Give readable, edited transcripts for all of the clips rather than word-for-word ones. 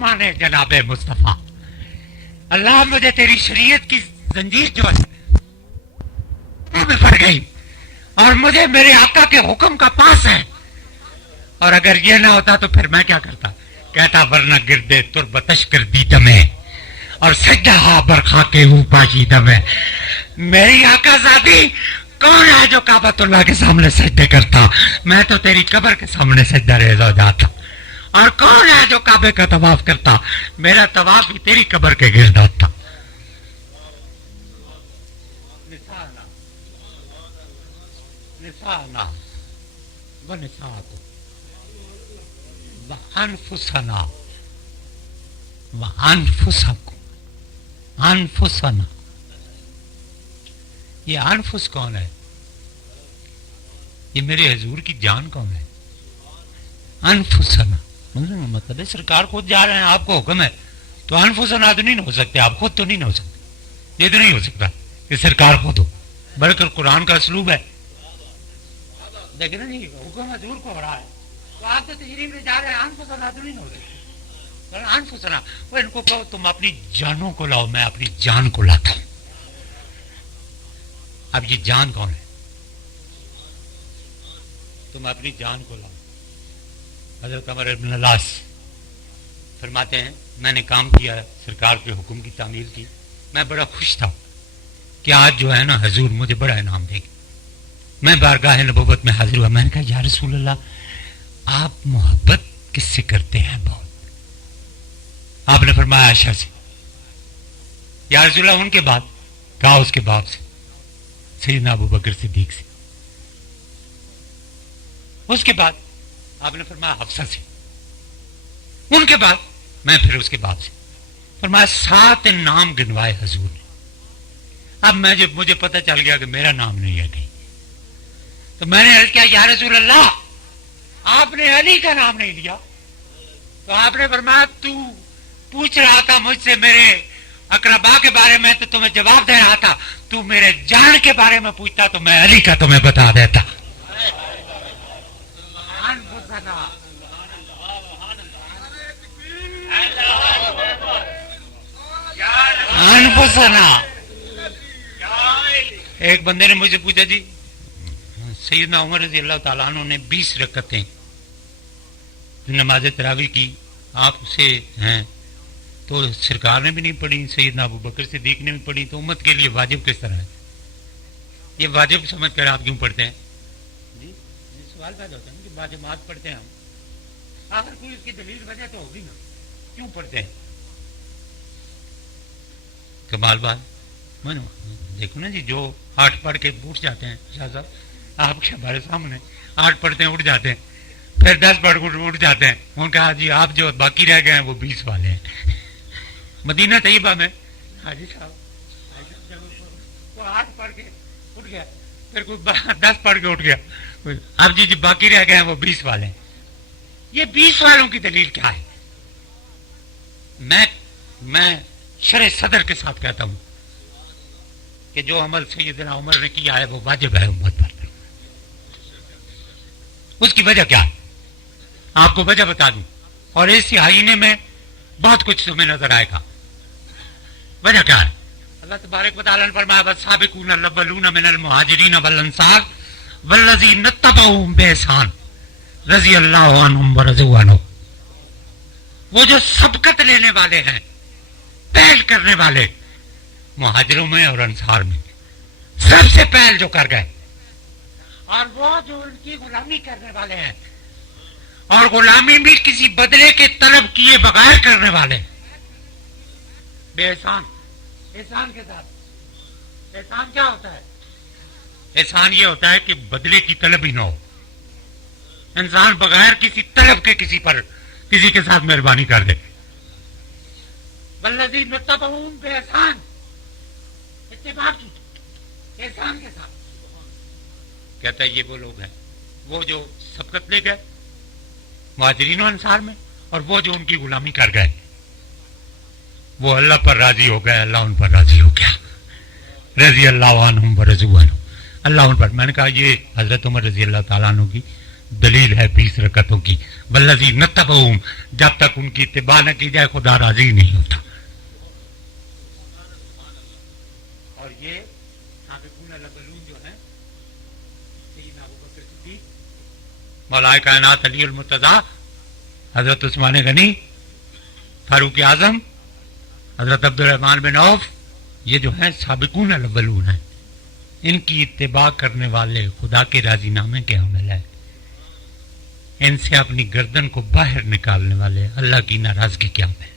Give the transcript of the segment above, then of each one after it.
माने जनाब मुस्तफ़ा। अल्लाह मुझे तेरी शरीयत की जंजीर जो है में पड़ गई और मुझे मेरे आका के हुक्म का पास है, और अगर ये ना होता तो फिर मैं क्या करता? कहता वरना गिरदे तुरबतश कर दी दमे और सज्जा हा बरखा के ऊपाशी दमे। मेरी आका ज़ादी कौन है जो काबतुल्लाह के सामने सजदे करता? मैं तो तेरी कब्र के सामने सजदा रेज़ हो जाता। और कौन है जो काबे का तवाफ करता? मेरा तवाफ भी तेरी कब्र के गिर्द होता। निसाना व निसात व अनफुसना व अनफुसकुम अनफुसना। ये अनफुस कौन है? ये मेरे हजूर की जान कौन है? अनफुसना मतलब है सरकार खुद जा रहे हैं, आपको हुक्म है तो अनफुसना तो नहीं हो सकते, आप खुद तो नहीं हो सकते। ये तो नहीं हो सकता कि सरकार खुद हो, बल्कि कुरान का असलूब है। देखे ना नहीं, हुक्म हजूर को हो रहा है तो आप तो तशरीफ में जा रहे हैं, अनफुसना तो नहीं हो सकते। अनफुसना वो इनको कहो तुम अपनी जानों को लाओ, मैं अपनी जान को लाता हूं। अब ये जान कौन है? तुम अपनी जान को लाओ। हजरत उमर इब्न अलास फरमाते हैं मैंने काम किया, सरकार के हुक्म की तामील की, मैं बड़ा खुश था कि आज जो है ना हजूर मुझे बड़ा इनाम देंगे। मैं बारगाह नबूवत में हाजिर हुआ, मैंने कहा या रसूल अल्लाह आप मोहब्बत किससे करते हैं? बहुत। आपने फरमाया आयशा से। या रसूल अल्लाह उनके बाद? कहा उसके बाप से, सैयदना अबू बकर सिद्दीक से। उसके बाद आपने फरमाया हफ्सा से। उनके बाद मैं फिर उसके बाप से। फरमाया 7 नाम गिनवाए हजूर ने। अब मैं जब मुझे पता चल गया कि मेरा नाम नहीं है कहीं, तो मैंने अर्ज किया या रसूल अल्लाह आपने अली का नाम नहीं लिया। तो आपने फरमाया तू पूछ रहा था मुझसे मेरे अकरबा के बारे में तो तुम्हें जवाब दे रहा था, तू मेरे जान के बारे में पूछता तो मैं अली का तुम्हें बता देता। एक बंदे ने मुझे पूछा जी सैयदना उमर रज़ी अल्लाह ताला अन्हु ने 20 रकअतें नमाज तरावी की, आप उसे हैं तो सरकार ने भी नहीं पढ़ी, सैयदना अबू बकर सिद्दीक ने भी पढ़ी, तो उम्मत के लिए वाजिब किस तरह है? ये वाजिब समझ कर आप क्यों पढ़ते हैं? जी सवाल पैदा होता है ना कि बाजमात पढ़ते हैं हम, आखिर कोई उसकी दलील वजह तो होगी ना, क्यों पढ़ते हैं? कमाल बात मानो देखो ना जी, जो 8 पढ़ के उठ जाते हैं शाह साहब आपके हमारे सामने 8 पढ़ते हैं उठ जाते हैं, फिर 10 पढ़ के उठ जाते हैं, उन्होंने कहा जी आप जो बाकी रह गए हैं वो 20 वाले हैं। मदीना तैयबा में हाजी साहब वो 8 पढ़ के उठ गया, फिर कोई 10 पढ़ के उठ गया, अब जी बाकी रह गए हैं वो 20 वाले हैं। ये 20 वालों की दलील क्या है? मैं शरे सदर के साथ कहता हूं कि जो अमल सैयदना उमर ने किया है वो वाजिब है उम्मत पर। उसकी वजह क्या है? आपको वजह बता दूं, और इस आईने में बहुत कुछ तुम्हें नजर आएगा। वजह क्या है? अल्लाह तबारक व तआला ने फरमाया वस्साबिकून अल-अव्वलून मिनल मुहाजिरीन वल अंसार वल्लज़ीना तबऊहुम बिइहसान रज़ियल्लाहु अन्हुम व रज़ू अन्हु। वो जो सबकत लेने वाले हैं, पहल करने वाले मुहाजिरों में और अंसार में, सबसे पहल जो कर गए, और वो जो उनकी गुलामी करने वाले हैं, और गुलामी भी किसी बदले के तलब किए बगैर करने वाले, बेहसान। एहसान के साथ एहसान क्या होता है? एहसान ये होता है कि बदले की तलब ही ना हो, इंसान बगैर किसी तलब के किसी के साथ मेहरबानी कर दे। वल्लज़ीना तबऊहुम बिइहसान, इत्तिबा की एहसान के साथ। कहता है ये वो लोग हैं वो जो सबकत ले गए मुहाजिरीन और अंसार में, और वो जो उनकी गुलामी कर गए, वो अल्लाह पर राजी हो गए, अल्लाह उन पर राजी हो गया। रज़ी अल्लाह अन्हुम व रज़ू अन्हु, अल्लाह उन पर। मैंने कहा ये हजरत उमर रज़ी अल्लाह ताला अन्हु की दलील है 20 रकतों की, वल्लज़ी नत्तबऊहुम, जब तक उनकी इत्तिबा न की जाए खुदा राजी नहीं होता। और ये साबिक़ून अल-अव्वलून जो है, सय्यिदना अबू बकर सिद्दीक़, मौलाए कायनात अली अल मुर्तज़ा, हजरत उस्मान गनी, फारूक आज़म, हजरत अब्दुल रहमान बिन औफ, ये जो है साबिक़ून अल-अव्वलून है। इनकी इत्तिबा करने वाले खुदा के राजीनामे के हामिल है। इनसे अपनी गर्दन को बाहर निकालने वाले अल्लाह की नाराजगी क्या है।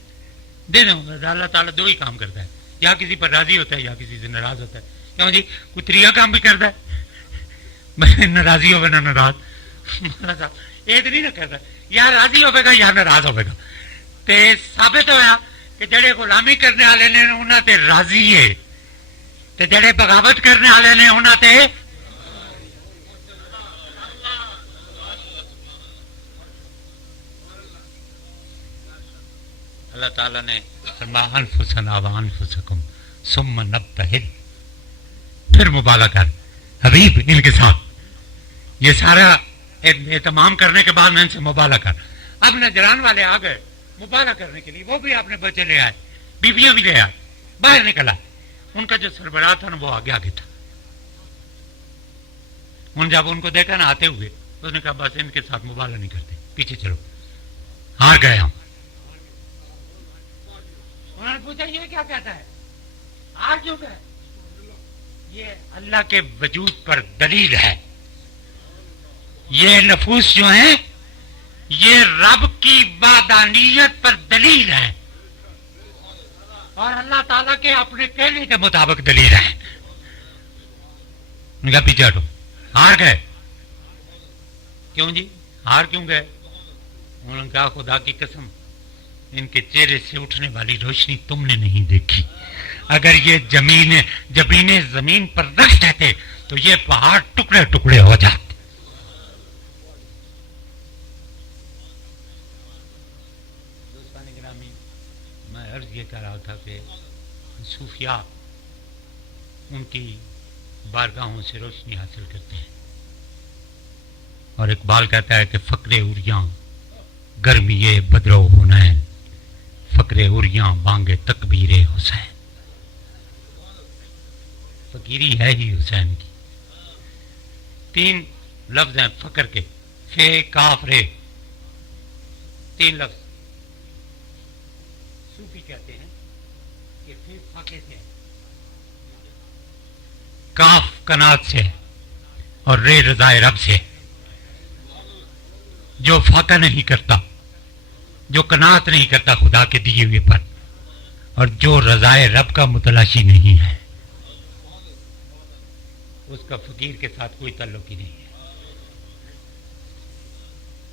देना अल्लाह ताला दो ही काम करता है, या किसी पर राजी होता है या किसी से नाराज होता है। क्यों जी, कोई तरीका काम भी करता है, नाराजी होवे ना नाराज, एक नहीं ना करता, या राजी होगा या नाराज होगा। ते साबित होया कि जेड़े गुलामी करने वाले ने उन्हां ते राजी है, ते जेड़े बगावत करने वाले ने उन्हां ते अल्लाह ताला ने फरमाया अनफुसना व अनफुसकुम सुम्मा नब्तहिल, फिर मुबाला कर हबीब इनके साथ, ये सारा एहतमाम करने के बाद में इनसे मुबाला कर। अब नजरान वाले आ गए मुबाला करने के लिए, वो भी अपने बच्चे ले आए, बीवियां भी ले आए, बाहर निकला। उनका जो सरबराह था ना वो आगे आगे था। उन जब उनको देखा ना आते हुए, उसने कहा बस इनके साथ मुबाला नहीं करते, पीछे चलो, हार गए हम। उन्होंने पूछा ये क्या कहता है, हार क्यों गए? ये अल्लाह के वजूद पर दलील है। ये नफूस जो है ये रब की वादानियत पर दलील है और अल्लाह ताला के अपने कहने के मुताबिक दलील है। उनका पीछे हटो, हार गए। क्यों जी, हार क्यों गए? उन्होंने कहा खुदा की कसम, इनके चेहरे से उठने वाली रोशनी तुमने नहीं देखी। अगर ये जमीने जमीन पर रख देते तो ये पहाड़ टुकड़े टुकड़े हो जाते। मैं अर्ज ये कर रहा था कि सूफिया उनकी बारगाहों से रोशनी हासिल करते हैं और इकबाल कहता है कि फकरे उरियां गर्मी बदरो हुनैन, फकरे उरियां बांगे तकबीरे हुसैन। फकीरी है ही हुसैन की। 3 लफ्ज हैं फकर के, फे काफ रे, 3 लफ्ज। सूफी कहते हैं कि फे फाके से, काफ कनात से और रे रजाए रब से। जो फाका नहीं करता, जो कनात नहीं करता खुदा के दिए हुए पर, और जो रजाए रब का मुतलाशी नहीं है, उसका फकीर के साथ कोई ताल्लुक ही नहीं है।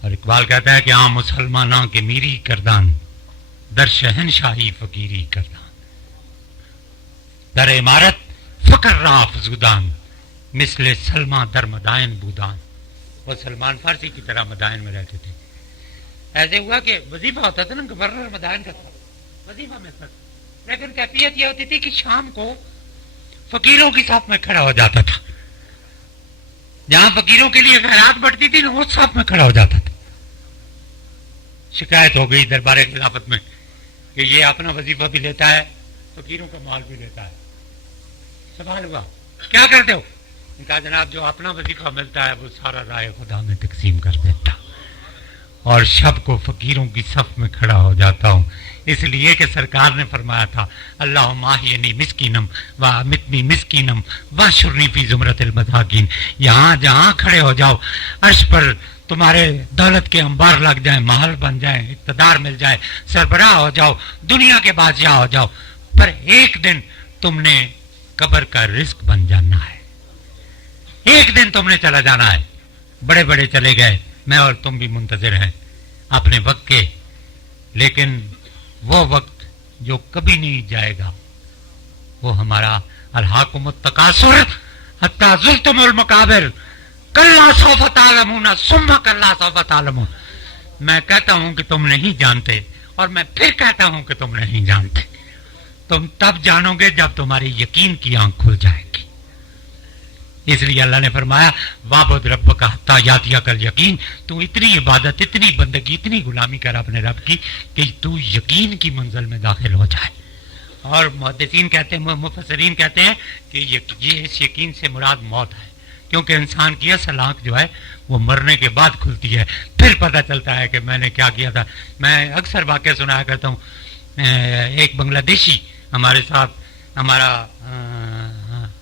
और इकबाल कहता है कि आम मुसलमाना के मीरी करदान दर शहनशाही फकीरी करदान, दर इमारत फकर रा फजुदान मिसले सलमा दर मदायन बूदान। वो सलमान फारसी की तरह मदायन में रहते थे। ऐसे हुआ कि वजीफा होता था ना, गवर्नर मदायन का था, वजीफा में था, लेकिन कैफियत यह होती थी कि शाम को फकीरों के साथ में खड़ा हो जाता था। जहां फकीरों के लिए खैरात बढ़ती थी ना, उस साथ में खड़ा हो जाता था। शिकायत हो गई दरबार खिलाफत में कि ये अपना वजीफा भी लेता है, फकीरों का माल भी लेता है। सवाल हुआ क्या करते हो? कहा जनाब जो अपना वजीफा मिलता है वो सारा राय खुदा में तकसीम कर देता और शब को फकीरों की सफ में खड़ा हो जाता हूँ। इसलिए कि सरकार ने फरमाया था अल्लाह माहियनी मिस्कीनम व अमितनी मिस्कीनम व शुरनी फी जुमरतिल मसाकीन। यहाँ जहाँ खड़े हो जाओ, अर्श पर तुम्हारे दौलत के अंबार लग जाए, महल बन जाए, इक़्तिदार मिल जाए, सरबराह हो जाओ, दुनिया के बादशाह हो जाओ, पर एक दिन तुमने कब्र का रिस्क बन जाना है। एक दिन तुमने चला जाना है। बड़े बड़े चले गए, मैं और तुम भी मुंतजिर हैं अपने वक्त के, लेकिन वो वक्त जो कभी नहीं जाएगा वो हमारा अलहाकुमुत तकासुर हत्ता ज़ुल्तुमुल मकाबिर कल्ला सौफ तालमून सुम्मा कल्ला सौफ तालमून। मैं कहता हूं कि तुम नहीं जानते और मैं फिर कहता हूं कि तुम नहीं जानते। तुम तब जानोगे जब तुम्हारी यकीन की आंख खुल जाएगी। इसलिए अल्लाह ने फरमाया वाबुद रब्बका हत्ता यातियकल यकीन, तू इतनी इबादत, इतनी बंदगी, इतनी गुलामी कर अपने रब की कि तू यकीन की मंजिल में दाखिल हो जाए। और मुहद्दिसीन कहते हैं, मुफस्सिरीन कहते हैं कि ये इस यकीन से मुराद मौत है, क्योंकि इंसान की असल आंख जो है वो मरने के बाद खुलती है, फिर पता चलता है कि मैंने क्या किया था। मैं अक्सर वाक़या सुनाया करता हूँ, एक बांग्लादेशी हमारे साथ हमारा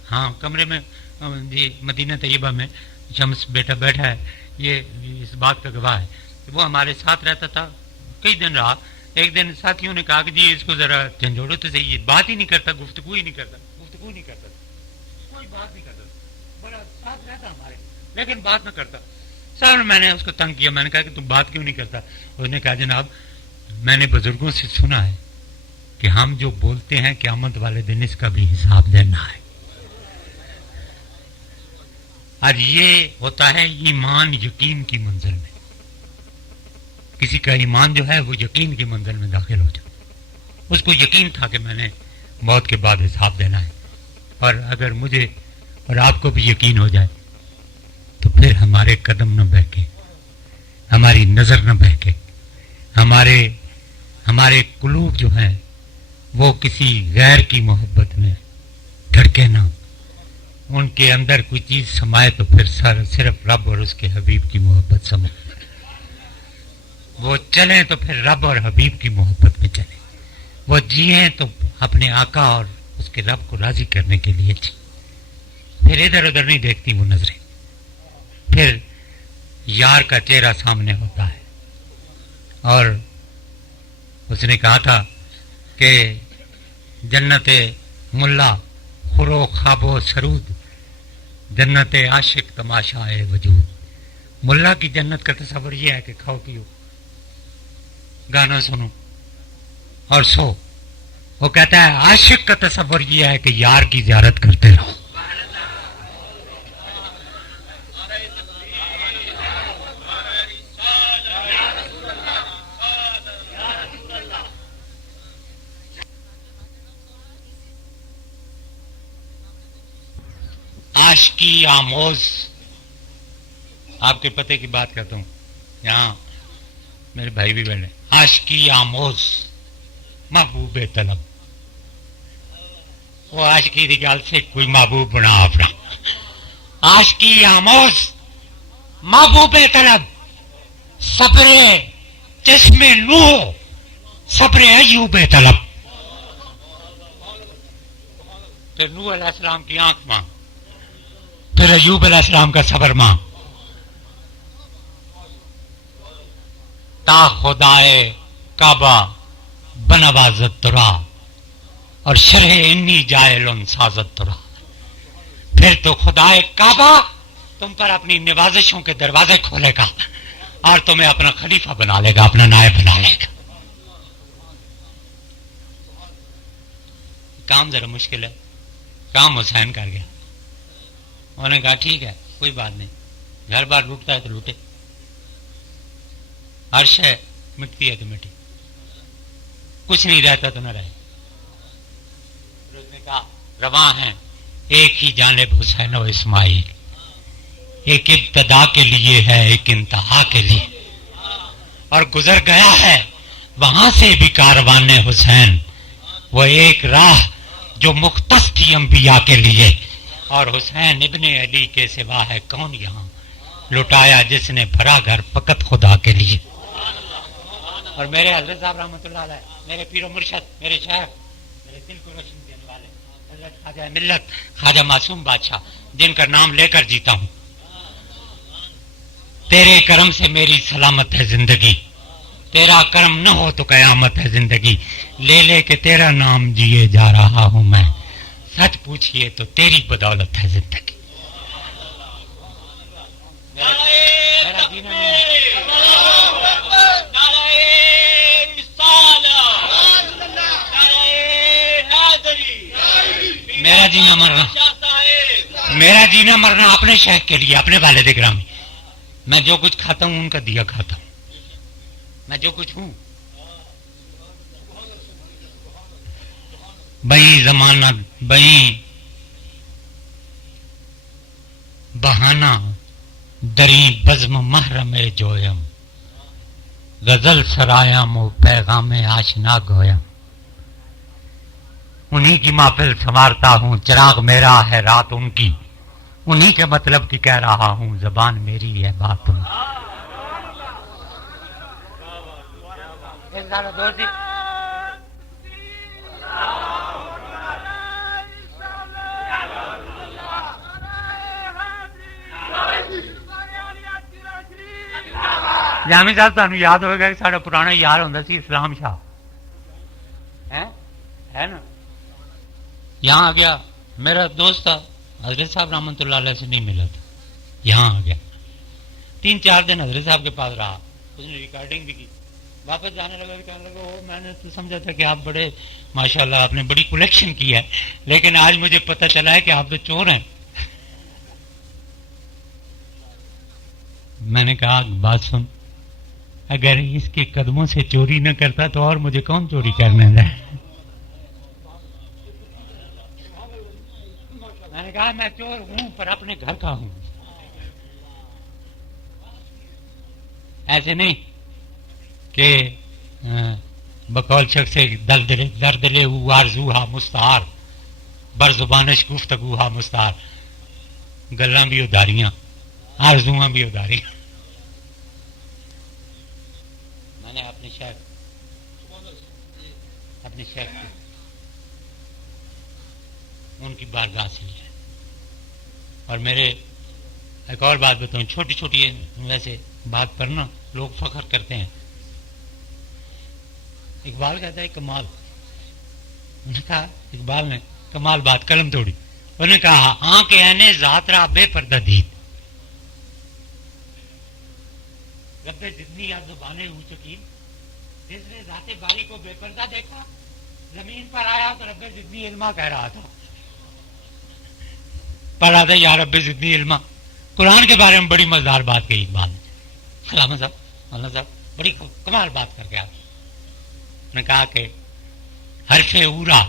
हाँ कमरे में जी मदीना तैयबा में शम्स बेटा बैठा है, ये इस बात का गवाह है। वो हमारे साथ रहता था, कई दिन रहा। एक दिन साथियों ने कहा कि जी इसको जरा झंझोड़ो तो सही, बात ही नहीं करता, गुफ्तगू ही नहीं करता, गुफ्तगू नहीं करता, कोई बात नहीं करता, बड़ा साथ रहता हमारे लेकिन बात ना करता। सर मैंने उसको तंग किया, मैंने कहा कि तुम बात क्यों नहीं करता? उसने कहा जनाब मैंने बुजुर्गों से सुना है कि हम जो बोलते हैं क़यामत वाले दिन इसका भी हिसाब देना है। और ये होता है ईमान यकीन की मंजिल में। किसी का ईमान जो है वो यकीन की मंजिल में दाखिल हो जाए, उसको यकीन था कि मैंने मौत के बाद हिसाब देना है। और अगर मुझे और आपको भी यकीन हो जाए तो फिर हमारे कदम न बहके, हमारी नजर न बहके, हमारे कुलूब जो हैं वो किसी गैर की मोहब्बत में धड़के ना, उनके अंदर कोई चीज समाये तो फिर सिर्फ रब और उसके हबीब की मोहब्बत समाये। वो चले तो फिर रब और हबीब की मोहब्बत में चले, वो जिए तो अपने आका और उसके रब को राजी करने के लिए जी। फिर इधर उधर नहीं देखती वो नजरें, फिर यार का चेहरा सामने होता है। और उसने कहा था कि जन्नत मुल्ला खुरो खाबो सरूद, जन्नत आशिक तमाशाए वजूद। मुल्ला की जन्नत का तस्वर यह है कि खाओ पियो, गाना सुनो और सो। वो कहता है आशिक का तस्वर यह है कि यार की ज़ियारत करते रहो। आशिकी आमोज, आपके पते की बात करता हूं, यहां मेरे भाई भी बैठे। आशिकी आमोज महबूब तलब, वो आशिकी की गल से कोई महबूब बना अपना। आशिकी आमोज महबूब तलब, सब्रे जिसमें नूह सब्रे अयूब तलब। फिर नूह अलैहिस्सलाम की आंख मांग, फिर अयूब अलैहिस्सलाम का सबर मांग। ता खुदाए काबा बनवाजत तुरा और शरह इन्नी जायलुन साजत तुरा। फिर तो खुदाए काबा तुम पर अपनी निवाजिशों के दरवाजे खोलेगा और तुम्हें अपना खलीफा बना लेगा, अपना नायब बना लेगा। काम जरा मुश्किल है, काम हुसैन कर गया। उन्होंने कहा ठीक है कोई बात नहीं, घर बार लूटता है तो लूटे, अर्श है मिटती है तो मिटी, कुछ नहीं रहता तो न रहे। उसने कहा रवां है एक ही जानिब हुसैन और इस्माइल, एक इब्तदा के लिए है एक इंतहा के लिए, और गुजर गया है वहां से भी कारवाने हुसैन, वो एक राह जो मुख्तस थी अंबिया के लिए। और हुसैन इब्ने अली के सिवा है कौन यहाँ, लुटाया जिसने भरा घर फकत खुदा के लिए। और मेरे हजरत साहब रहमतुल्लाह अलैह, मेरे पीरो मुर्शद, मेरे शेख, मेरे दिल को रोशन देने वाले हजरत ख्वाजा मिल्लत ख्वाजा मासूम बादशाह, जिनका नाम लेकर जीता हूं। तेरे करम से मेरी सलामत है जिंदगी, तेरा करम न हो तो कयामत है जिंदगी, ले ले के तेरा नाम जिए जा रहा हूं मैं, सच पूछिए तो तेरी बदौलत है जिंदगी। मेरा जीना मेरा जीना मरना अपने शेख के लिए, अपने वालिद गिरामी। मैं जो कुछ खाता हूं उनका दिया खाता हूं, मैं जो कुछ हूं। बई जमाना बई کری بزم محرم جویم، غزل سرایم و پیغام آشنا گویم، انہی کی محفل سنوارتا ہوں، چراغ میرا ہے رات ان کی، انہی کے مطلب کی کہہ رہا ہوں، زبان میری ہے بات ان کی۔ جامی صاحب تمہیں یاد ہوئے گا کہ سارا پرانا یار ہوتا سی اسلام شاہ، ہے نا؟ یہاں آ گیا، میرا دوست تھا حضرت صاحب رحمۃ اللہ علیہ سے نہیں ملا تھا، یہاں آ گیا، 3-4 دن حضرت صاحب کے پاس رہا، اس نے ریکارڈنگ بھی کی، واپس جانے لگا تو کہنے لگا وہ میں نے تو سمجھا تھا کہ آپ بڑے ماشاءاللہ آپ نے بڑی کلیکشن کی ہے، لیکن آج مجھے پتہ چلا ہے کہ آپ تو چور ہیں۔ میں نے کہا بات سن، اگر اس کے قدموں سے چوری نہ کرتا تو اور مجھے کون چوری کرنے دے؟ میں نے کہا میں چور ہوں پر اپنے گھر کا ہوں، ایسے نہیں کہ بقول شخص دردلے آرزوہا مستعار، بر زبانش گفتگوہا مستعار، گلاں بھی اداریاں آرزوہاں بھی اداریاں۔ میں نے اپنے شہر ان کی بارگاہ سے لیا، اور میرے ایک اور بات بتاؤں، چھوٹی چھوٹی ویسے بات پر نا لوگ فخر کرتے ہیں۔ اقبال کہتا ہے کمال، انہوں نے کہا اقبال نے کمال بات قلم توڑی، انہوں نے کہا آنکھ عینے ذات را بے پردہ دید، رب جتنی یا زبانیں ہو چکی، جس نے ذات باری کو بے پردہ دیکھا، زمین پر آیا تو رب جتنی علما کہہ رہا تھا، پڑھ رہا تھا یا رب جتنی علما۔ قرآن کے بارے میں بڑی مزدار بات کہی اقبال نے، سلامت صاحب مولانا صاحب بڑی کمال بات کر کے آپ نے کہا کہ حرف اورا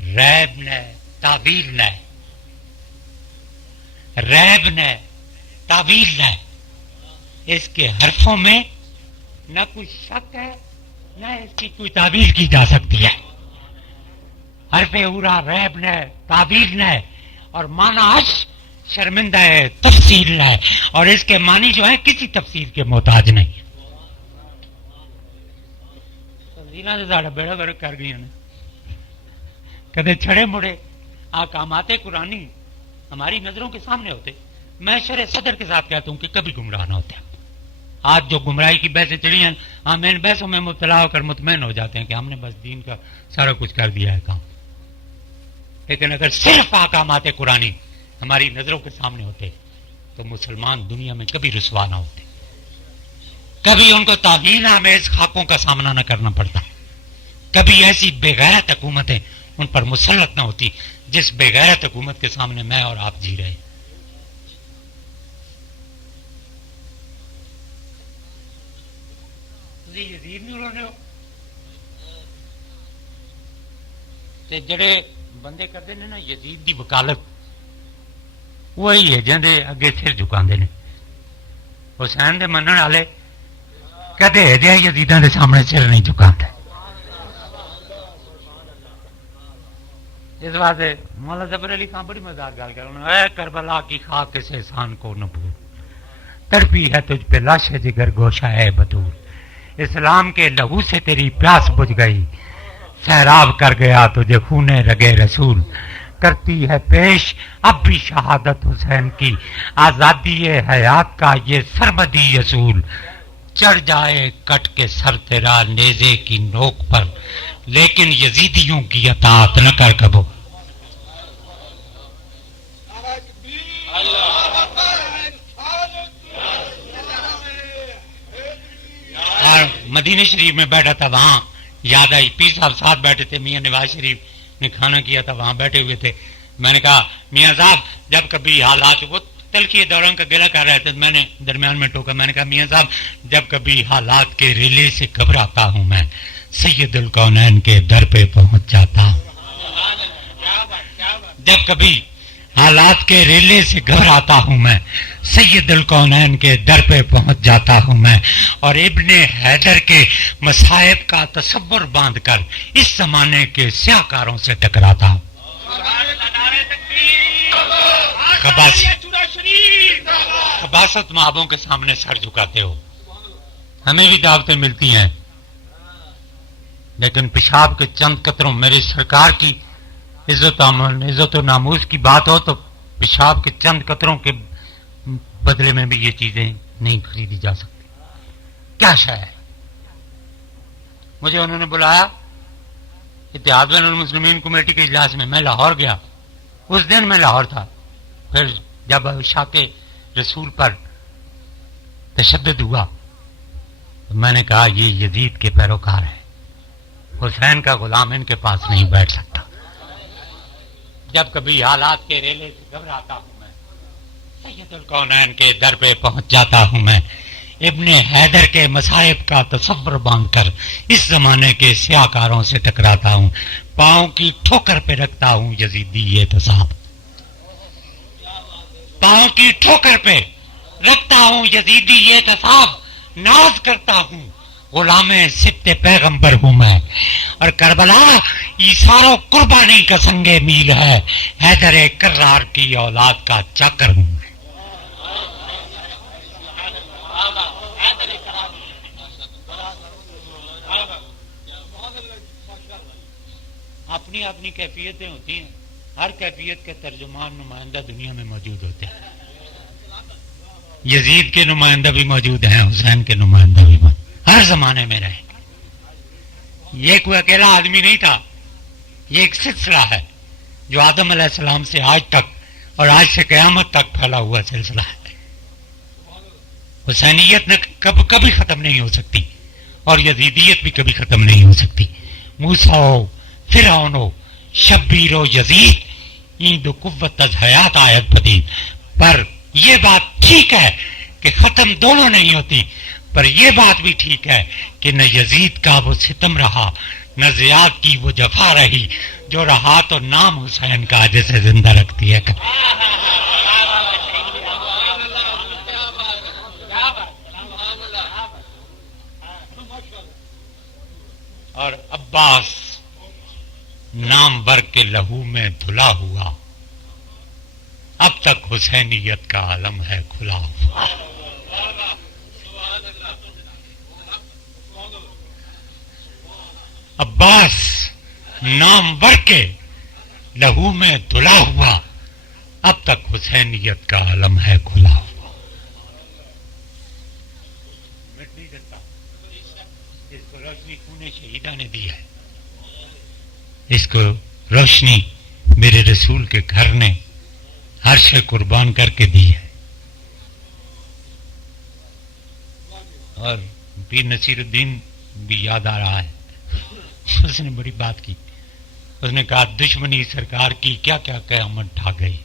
ریب نے تعویل نے، ریب نے تعویل نے، اس کے حرفوں میں نہ کوئی شک ہے نہ اس کی کوئی تعویل کی جا سکتی ہے۔ حرف اورا ریب نے تعویل نے، اور معنی اش شرمندہ ہے تفصیل ہے، اور اس کے معنی جو ہے کسی تفصیل کے محتاج نہیں۔ تفصیلات سے ساڑھا بیڑا برک کر گئی نے، کدے چھڑے مڑے آکامات قرآنی ہماری نظروں کے سامنے ہوتے، میں شرح صدر کے ساتھ کہتا ہوں کہ کبھی گمراہ نہ ہوتے۔ آج جو گمراہی کی بحثیں چڑھی ہیں، ہم ان بحثوں میں مبتلا ہو کر مطمئن ہو جاتے ہیں کہ ہم نے بس دین کا سارا کچھ کر دیا ہے کام، لیکن اگر صرف احکامات قرآنی ہماری نظروں کے سامنے ہوتے تو مسلمان دنیا میں کبھی رسوا نہ ہوتے، کبھی ان کو توہین آمیز خاکوں کا سامنا نہ کرنا پڑتا، کبھی ایسی بے غیرت حکومتیں ان پر مسلط نہ ہوتی جس بے غیرت حکومت کے سامنے میں اور آپ جی رہے۔ یزید نہیں رونے ہو تے جڑے بندے کرتے ہیں نا یزید دی وکالت، وہی ہے جندے اگے سر جھکاندے نے۔ حسین دے منن والے کدے جے یزیداں دے سامنے سر نہیں جھکاندے۔ اس واسطے مولا ظفر علی خان بڑی مزدار گل کر رہے ہیں، اے کربلا کی خاک اس احسان کو نہ بھول، تڑپی ہے تجھ پہ لاش جگر گوشہ ہے بطول، اسلام کے لہو سے تیری پیاس بجھ گئی، سیراب کر گیا تجھے خون رگے رسول، کرتی ہے پیش اب بھی شہادت حسین کی، آزادی حیات کا یہ سرمدی اصول، چڑھ جائے کٹ کے سر تیرا نیزے کی نوک پر، لیکن یزیدیوں کی اطاعت نہ کر کبو۔ اور مدینہ شریف میں بیٹھا تھا، وہاں یاد آئی پیر صاحب ساتھ بیٹھے تھے، میاں نواز شریف نے کھانا کیا تھا، وہاں بیٹھے ہوئے تھے۔ میں نے کہا میاں صاحب جب کبھی حالات، وہ تلخی دوران کا گلہ کر رہے تھے، میں نے درمیان میں ٹوکا، میں نے کہا میاں صاحب جب کبھی حالات کے ریلے سے گھبراتا ہوں میں سید الکونین کے در پہ پہنچ جاتا ہوں، جب کبھی हालात के रेले से घबराता हूं मैं, सैयद अल कौनैन के दर पे पहुंच जाता हूं मैं, और इब्ने हैदर के मसाइब का तसव्वुर बांध कर इस जमाने के स्याहकारों से टकराता हूं। खबासत माबों के सामने सर झुकाते हो। हमें भी दावतें मिलती हैं, लेकिन पेशाब के चंद कतरों, मेरी सरकार की इज्जत और नामूस की बात हो तो पेशाब के चंद कतरों के बदले में भी ये चीजें नहीं खरीदी जा सकती। क्या शय है। मुझे उन्होंने बुलाया इत्तेहाद बैनुल मुस्लिमीन कमेटी के इजलास में, मैं लाहौर गया। उस दिन मैं लाहौर था। फिर जब शाके रसूल पर तशद्दुद हुआ तो मैंने कहा ये यजीद के पैरोकार हैं, हुसैन का गुलाम इनके पास नहीं बैठ सकता। जब कभी हालात के रेले से घबराता हूं मैं, सैयदुल कौनैन के दर पे पहुंच जाता हूं मैं, इब्ने हैदर के मसाइब का तसव्वुर बांध कर इस जमाने के स्याहकारों से टकराता हूं, पांव की ठोकर पे रखता हूं यजीदी ये तसाब, पांव की ठोकर पे रखता हूं यजीदी ये तसाब, नाज करता हूं गुलामे सित्ते पैगंबर हूं मैं, और करबला ईसारो कुर्बानी का संगे मील है, हैदर कर्रार की औलाद का चाकर हूं। अपनी अपनी कैफियतें होती हैं, हर कैफियत के तर्जुमान नुमाइंदा दुनिया में मौजूद होते हैं। यजीद के नुमाइंदा भी मौजूद हैं, हुसैन के नुमाइंदा भी मौजूद, हर जमाने में रहे। ये कोई अकेला आदमी नहीं था, ये एक सिलसिला है जो आदम अलैहिस्सलाम से आज तक और आज से कयामत तक फैला हुआ सिलसिला है। हुसैनियत न कभी खत्म नहीं हो सकती और यजीदियत भी कभी खत्म नहीं हो सकती। मूसा हो, फिरौन हो, शब्बीर हो, यजीद, ईद कुव्वत अज हयात आयत पदीद। पर यह बात ठीक है कि खत्म दोनों नहीं होती, पर यह बात भी ठीक है कि न यजीद का वो सितम रहा, न जियाद की वो जफा रही, जो रहा तो नाम हुसैन का जिसे जिंदा रखती है। और अब्बास नाम बर के लहू में धुला हुआ, अब तक हुसैनियत का आलम है खुला हुआ। अब्बास नाम बर के लहू में धुला हुआ, अब तक हुसैनियत का आलम है खुला हुआ। मिट नहीं सकता, इसको रोशनी खूने शहीदा ने दी है, इसको रोशनी मेरे रसूल के घर ने हर शे कुर्बान करके दी है। और पीर नसीरुद्दीन भी याद आ रहा है, उसने बड़ी बात की। उसने कहा दुश्मनी सरकार की क्या क्या कयामत ढा गई,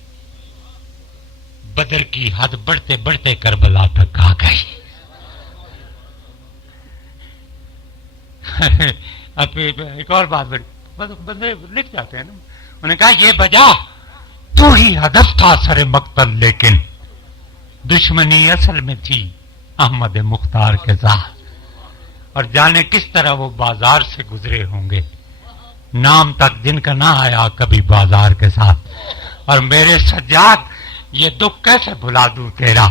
बदर की हद बढ़ते बढ़ते करबला तक आ गई। अब एक और बात बड़ी, बंदे लिख जाते हैं ना। उन्होंने कहा ये बजा तू ही हदफ था सरे मक्तल, लेकिन दुश्मनी असल में थी अहमद मुख्तार के साथ, और जाने किस तरह वो बाजार से गुजरे होंगे, नाम तक जिनका ना आया कभी बाजार के साथ। और मेरे सज्जाद ये दुख कैसे भुला दूं तेरा,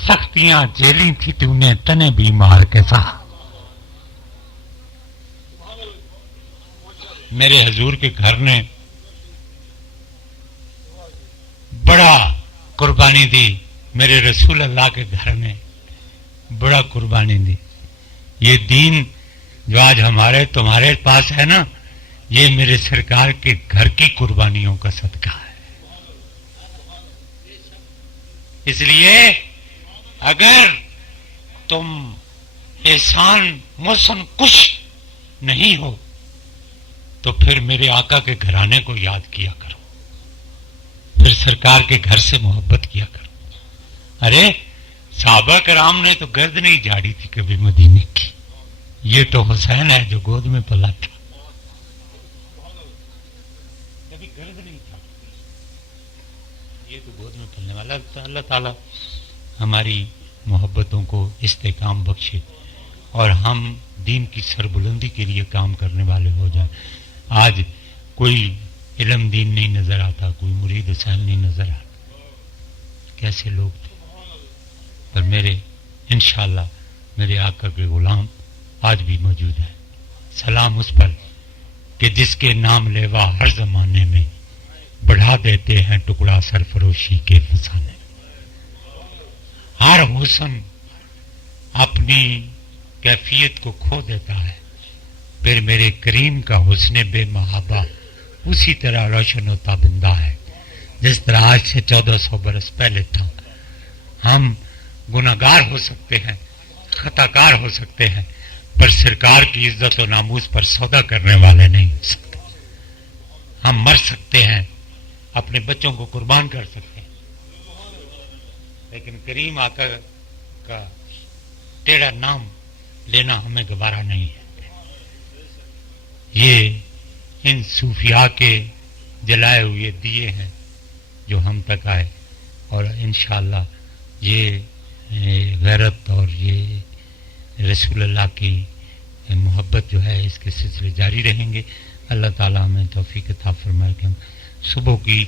सख्तियां झेली थी तूने तने बीमार के साथ। मेरे हजूर के घर ने बड़ा कुर्बानी दी, मेरे रसूल अल्लाह के घर ने बड़ा कुर्बानी दी। ये दीन जो आज हमारे तुम्हारे पास है ना, ये मेरे सरकार के घर की कुर्बानियों का सदका है। इसलिए अगर तुम एहसान मोहसन कुछ नहीं हो तो फिर मेरे आका के घराने को याद किया करो, फिर सरकार के घर से मोहब्बत किया करो। अरे साहबा कराम ने तो गर्द नहीं झाड़ी थी कभी मदीने की, ये तो हुसैन है जो गोद में पला था, कभी गर्द नहीं था। یہ تو گود میں پلنے والا. اللہ تعالیٰ ہماری محبتوں کو استحکام بخشے اور ہم دین کی سربلندی کے لیے کام کرنے والے ہو جائیں. آج کوئی علم دین نہیں نظر آتا, کوئی مرید حسین نہیں نظر آتا. کیسے لوگ تھے, پر میرے انشاءاللہ میرے آقا کے غلام آج بھی موجود ہیں. سلام اس پر کہ جس کے نام لیوا ہر زمانے میں بڑھا دیتے ہیں ٹکڑا سرفروشی کے فسانے. ہر حسن اپنی کیفیت کو کھو دیتا ہے, پھر میرے کریم کا حسن بے محابہ اسی طرح روشن و تابندہ ہے جس طرح آج سے 1400 برس پہلے تھا. ہم گناہگار ہو سکتے ہیں, خطا کار ہو سکتے ہیں, پر سرکار کی عزت و ناموس پر سودا کرنے والے نہیں ہو سکتے. ہم مر سکتے ہیں, اپنے بچوں کو قربان کر سکتے ہیں, لیکن کریم آقا کا ٹیڑھا نام لینا ہمیں گوارا نہیں ہے. یہ ان صوفیاء کے جلائے ہوئے دیے ہیں جو ہم تک آئے, اور انشاءاللہ یہ غیرت اور یہ رسول اللہ کی محبت جو ہے اس کے سلسلے جاری رہیں گے. اللہ تعالیٰ ہمیں توفیق عطا فرمائے کہ ہم صبح کی